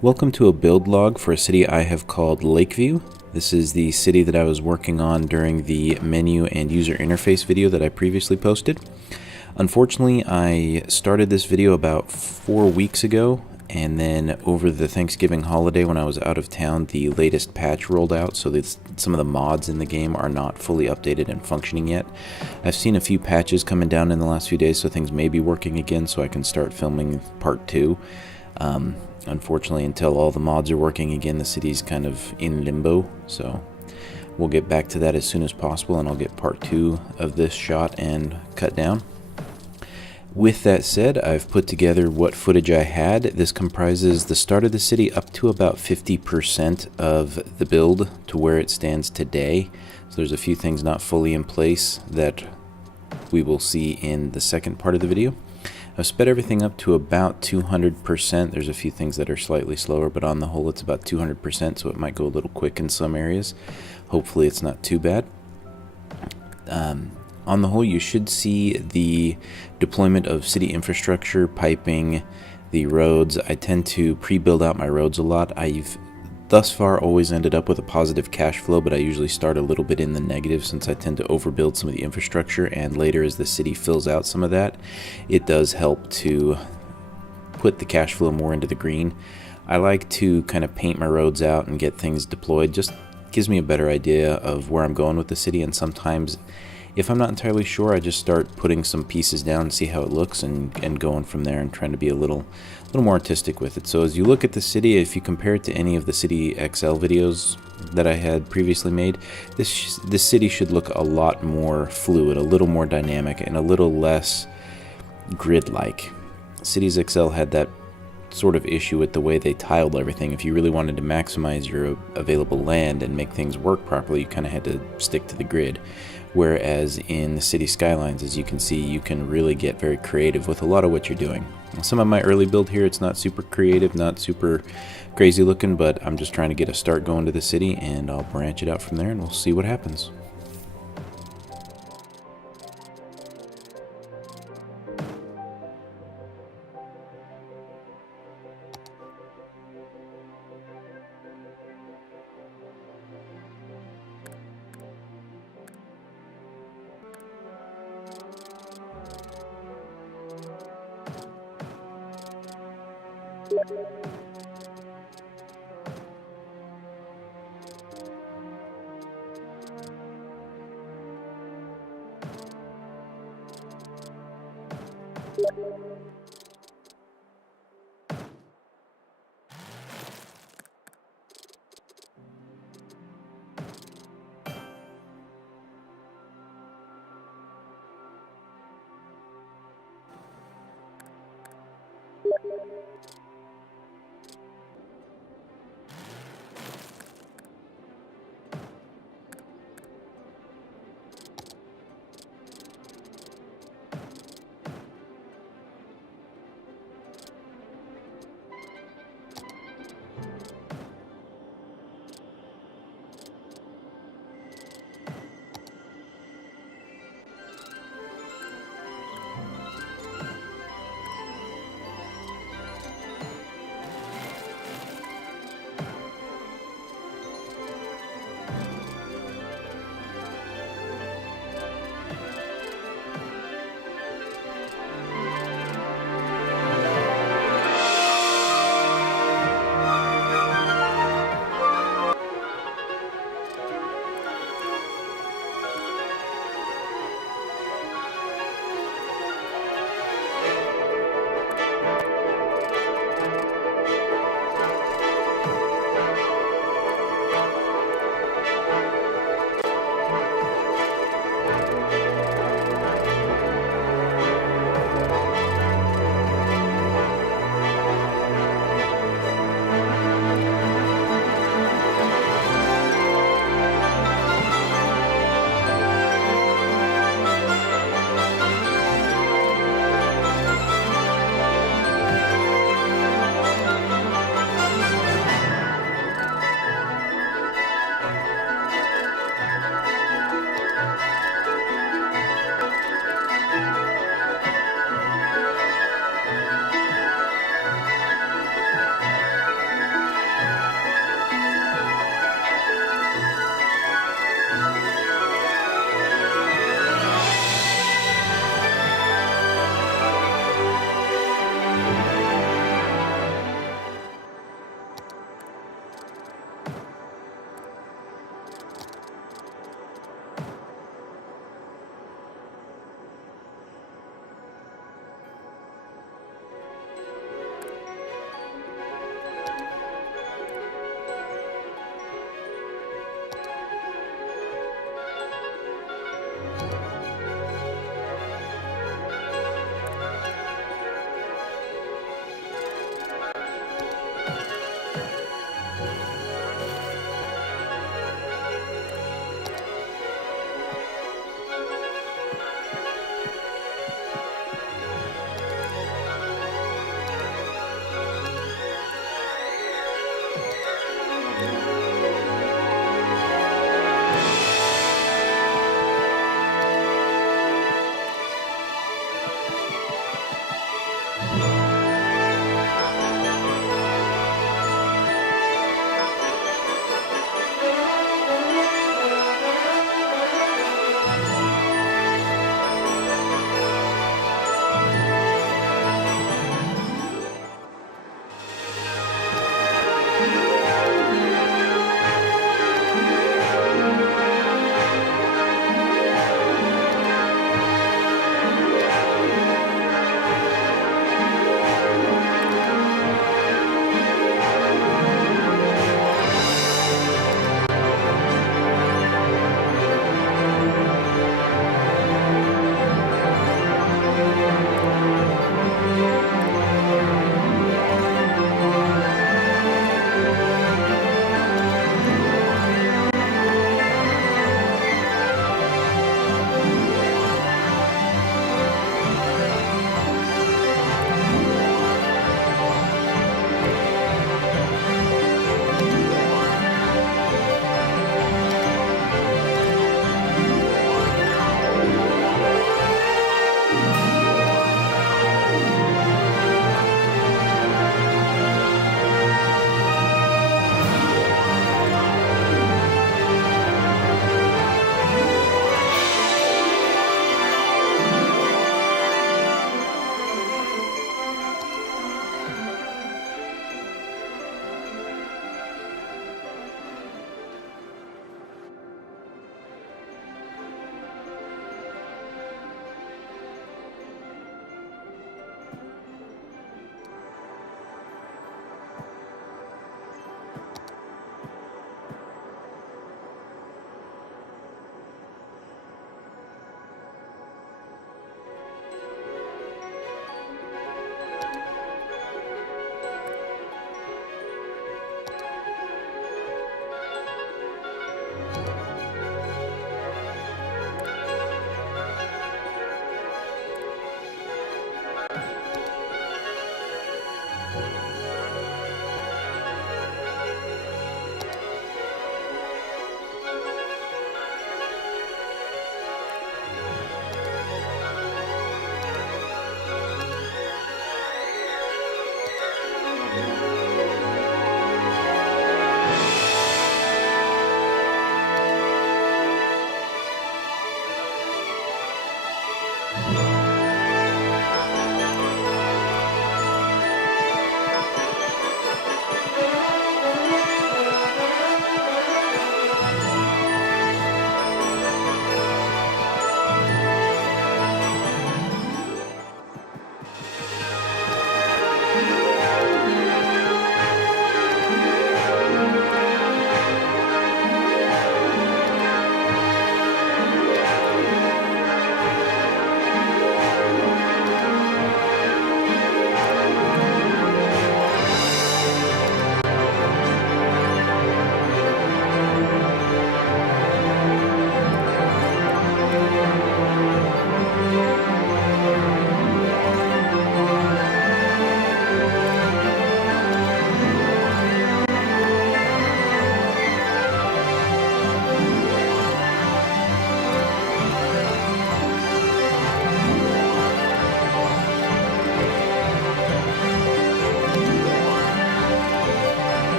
Welcome to a build log for a city I have called LakeView. This is the city that I was working on during the menu and user interface video that I previously posted. Unfortunately, I started this video about 4 weeks ago, and then over the Thanksgiving holiday when I was out of town, the latest patch rolled out, so that some of the mods in the game are not fully updated and functioning yet. I've seen a few patches coming down in the last few days, so things may be working again, so I can start filming part 2. Unfortunately, until all the mods are working again, the city's kind of in limbo, so we'll get back to that as soon as possible, and I'll get part 2 of this shot and cut down. With that said, I've put together what footage I had. This comprises the start of the city up to about 50% of the build to where it stands today. So there's a few things not fully in place that we will see in the second part of the video. I've sped everything up to about 200%. There's a few things that are slightly slower, but on the whole it's about 200%, so it might go a little quick in some areas. Hopefully it's not too bad. On the whole, you should see the deployment of city infrastructure, piping, the roads. I tend to pre-build out my roads a lot. I've thus far always ended up with a positive cash flow, but I usually start a little bit in the negative since I tend to overbuild some of the infrastructure, and later as the city fills out some of that, it does help to put the cash flow more into the green. I like to kind of paint my roads out and get things deployed. Just gives me a better idea of where I'm going with the city, and sometimes if I'm not entirely sure, I just start putting some pieces down and see how it looks, and going from there and trying to be a little more artistic with it. So as you look at the city, if you compare it to any of the City XL videos that I had previously made, this city should look a lot more fluid, a little more dynamic, and a little less grid-like. Cities XL had that sort of issue with the way they tiled everything. If you really wanted to maximize your available land and make things work properly, you kind of had to stick to the grid. Whereas in the City Skylines, as you can see, you can really get very creative with a lot of what you're doing. Some of my early build here, it's not super creative, not super crazy looking, but I'm just trying to get a start going to the city, and I'll branch it out from there and we'll see what happens.